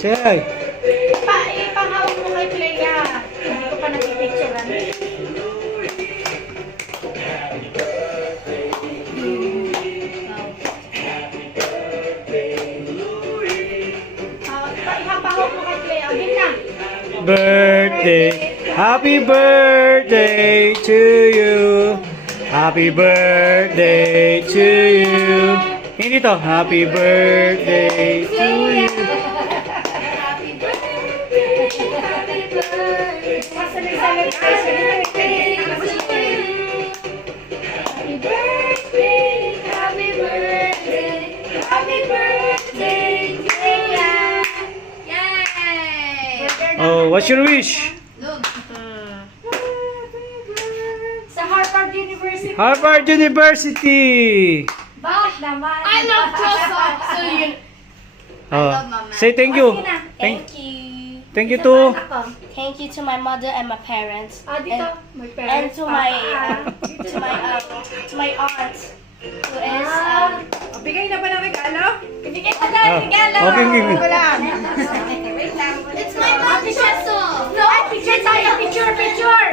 Say. Ipangawag mo kay Clea. Hindi ko pa nagpipicturean. Ipangawag mo kay Clea. Agin na. Birthday. Happy birthday to you. Happy birthday to you. Hindi to. Happy birthday to you. Happy birthday. Happy birthday. Masalit-salit kayo. Happy birthday. Happy birthday. Happy birthday, Clea. Yay! Oh, what's your wish? Sa Harvard University. Harvard University. Bakit naman? I love croissant. So you. Oh, say thank you. Thank you. Thank you to. Thank you to my mother and my parents. Dito. May And parents to pa. my to my aunt who is Bigay na ba ng regalo? Ibigay ko na Ah, regalo. okay, okay. Wala. it's my mom's castle. No, picture tayo. Picture.